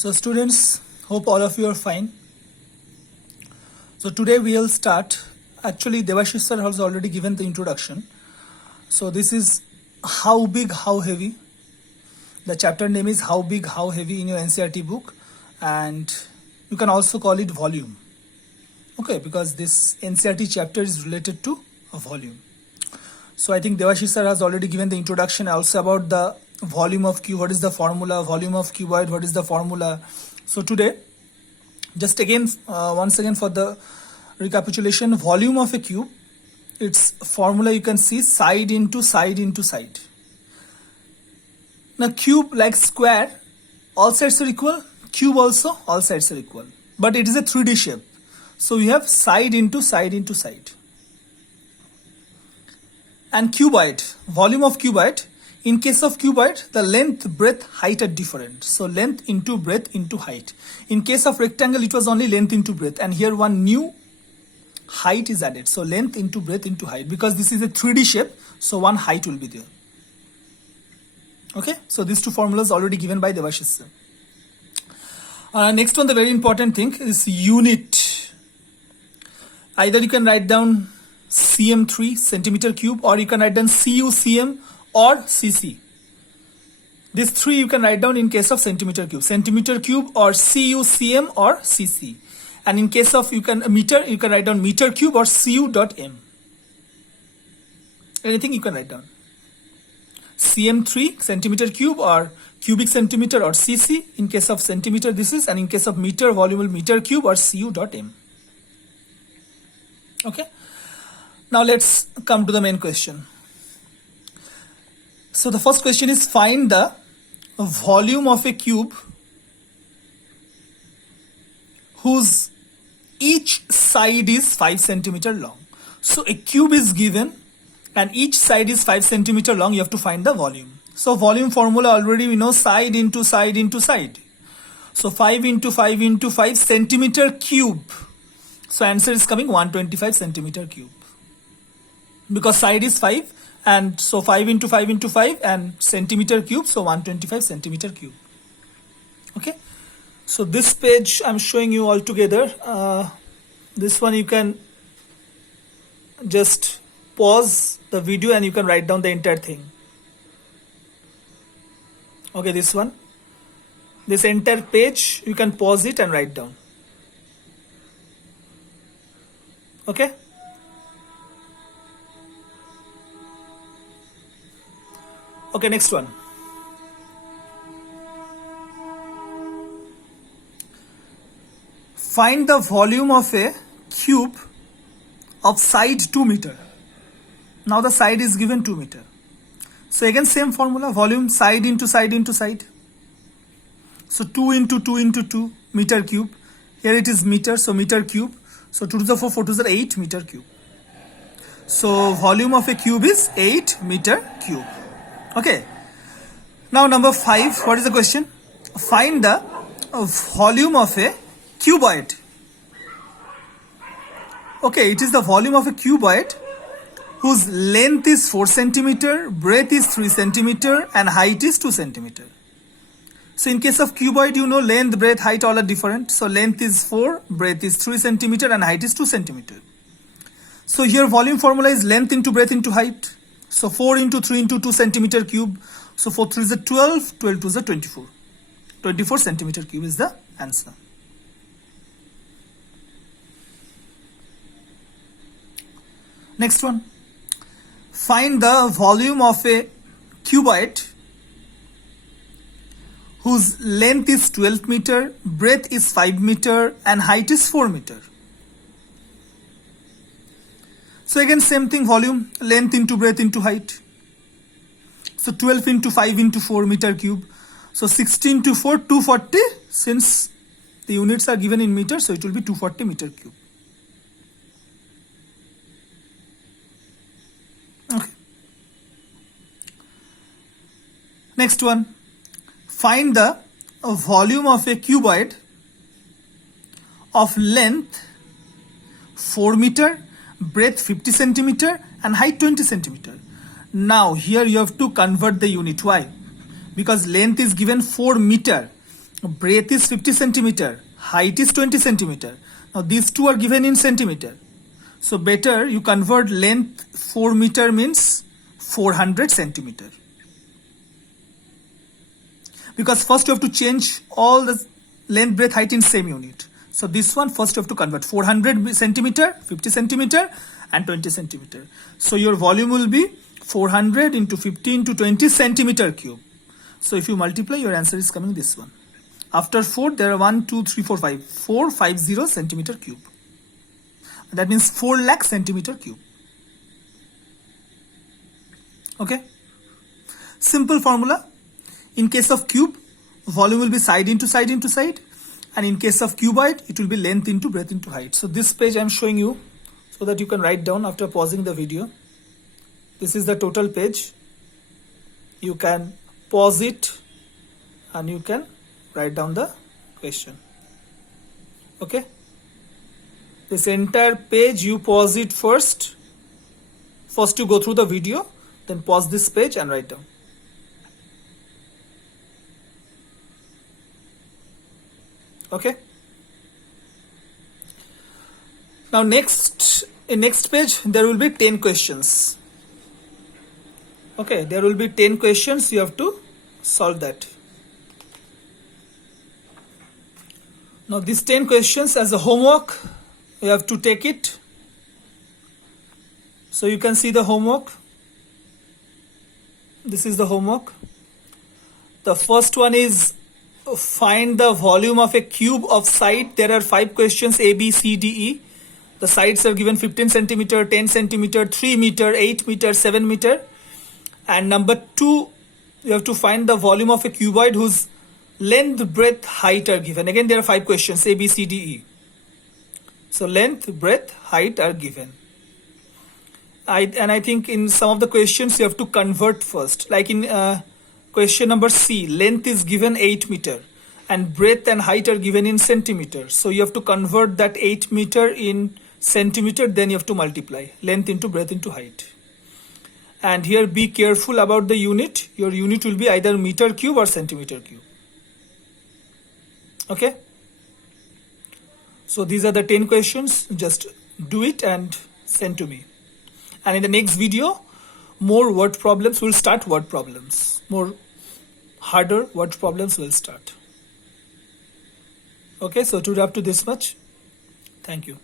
So students, hope all of you are fine. So today we will start. Actually, Devashish sir has already given the introduction. So this is how big, how heavy. The chapter name is how big, how heavy in your NCERT book, and you can also call it volume. Okay, because this NCERT chapter is related to a volume. So I think Devashish sir has already given the introduction also about the volume of cube, what is the formula, volume of cuboid, what is the formula. So today, just again, once again for the recapitulation, volume of a cube, its formula you can see side into side into side. Now cube like square, all sides are equal, cube also, all sides are equal. But it is a 3D shape. So we have side into side into side. And cuboid, volume of cuboid, in case of cuboid, the length, breadth, height are different. So length into breadth into height. In case of rectangle, it was only length into breadth. And here one new height is added. So length into breadth into height. Because this is a 3D shape, so one height will be there. Okay, so these two formulas already given by Devashish sir. Next one, the very important thing is unit. Either you can write down cm3, centimeter cube, or you can write down CUCM or CC. These three you can write down in case of centimeter cube or CUCM or CC. And in case of you can write down meter cube or CU.M. Anything you can write down. CM3, centimeter cube or cubic centimeter or CC. In case of centimeter this is, and in case of meter, volume will meter cube or CU.M. Okay. Now let's come to the main question. So the first question is, find the volume of a cube whose each side is 5 centimeter long. So a cube is given and each side is 5 centimeter long. You have to find the volume. So volume formula already we know, side into side into side. So 5 into 5 into 5 centimeter cube. So answer is coming 125 centimeter cube. Because side is 5. And so 5 into 5 into 5 and centimeter cube, so 125 centimeter cube. Okay. So this page I'm showing you all together. This one you can just pause the video and you can write down the entire thing. Okay, this one. This entire page you can pause it and write down. Okay. Okay, next one. Find the volume of a cube of side 2 meter. Now the side is given 2 meter. So again same formula, volume side into side into side. So 2 into 2 into 2 meter cube. Here it is meter, so meter cube. So 2 to the 4, 4 to the 8 meter cube. So volume of a cube is 8 meter cube. Okay. Now number 5, what is the question? Find the volume of a cuboid. Okay, it is the volume of a cuboid whose length is 4 centimeter, breadth is 3 centimeter, and height is 2 centimeter. So in case of cuboid, you know length, breadth, height all are different. So length is 4, breadth is 3 centimeter, and height is 2 centimeter. So here volume formula is length into breadth into height. So 4 into 3 into 2 centimeter cube. So 4 3 is a 12, 12 2 is a 24. 24 centimeter cube is the answer. Next one. Find the volume of a cuboid whose length is 12 meter, breadth is 5 meter, and height is 4 meter. So again same thing, volume, length into breadth into height. So 12 into 5 into 4 meter cube. So 16 to 4, 240. Since the units are given in meters, so it will be 240 meter cube. Okay. Next one. Find the volume of a cuboid of length 4 meter, breadth 50 centimeter, and height 20 centimeter. Now here you have to convert the unit. Why? Because length is given 4 meter breadth is 50 centimeter, height is 20 centimeter. Now these two are given in centimeter. So better you convert length 4 meter means 400 centimeter. Because first you have to change all the length, breadth, height in same unit. So this one first you have to convert 400 centimeter, 50 centimeter and 20 centimeter. So your volume will be 400 into 50 into 20 centimeter cube. So if you multiply, your answer is coming this one. After 4, there are 1, 2, 3, 4, 5. 450 centimeter cube. That means 4 lakh centimeter cube. Okay. Simple formula. In case of cube, volume will be side into side into side. And in case of cuboid, it will be length into breadth into height. So this page I am showing you so that you can write down after pausing the video. This is the total page. You can pause it and you can write down the question. Okay. This entire page you pause it first. First you go through the video, then pause this page and write down. Okay. Now in next page there will be 10 questions. Okay, there will be 10 questions, you have to solve that. Now these 10 questions as a homework, you have to take it. So you can see the homework. This is the homework. The first one is find the volume of a cube of side. There are 5 questions A, B, C, D, E. The sides are given 15 centimeter, 10 centimeter, 3 meter, 8 meter, 7 meter. And number 2, you have to find the volume of a cuboid whose length, breadth, height are given. Again, there are 5 questions A, B, C, D, E. So length, breadth, height are given. I think in some of the questions you have to convert first. Like in question number C, length is given 8 meter and breadth and height are given in centimeter. So you have to convert that 8 meter in centimeter, then you have to multiply length into breadth into height. And here be careful about the unit. Your unit will be either meter cube or centimeter cube. Okay. So these are the 10 questions. Just do it and send to me. And in the next video, more word problems will start. Word problems. More harder word problems will start. Okay. So to wrap to this much. Thank you.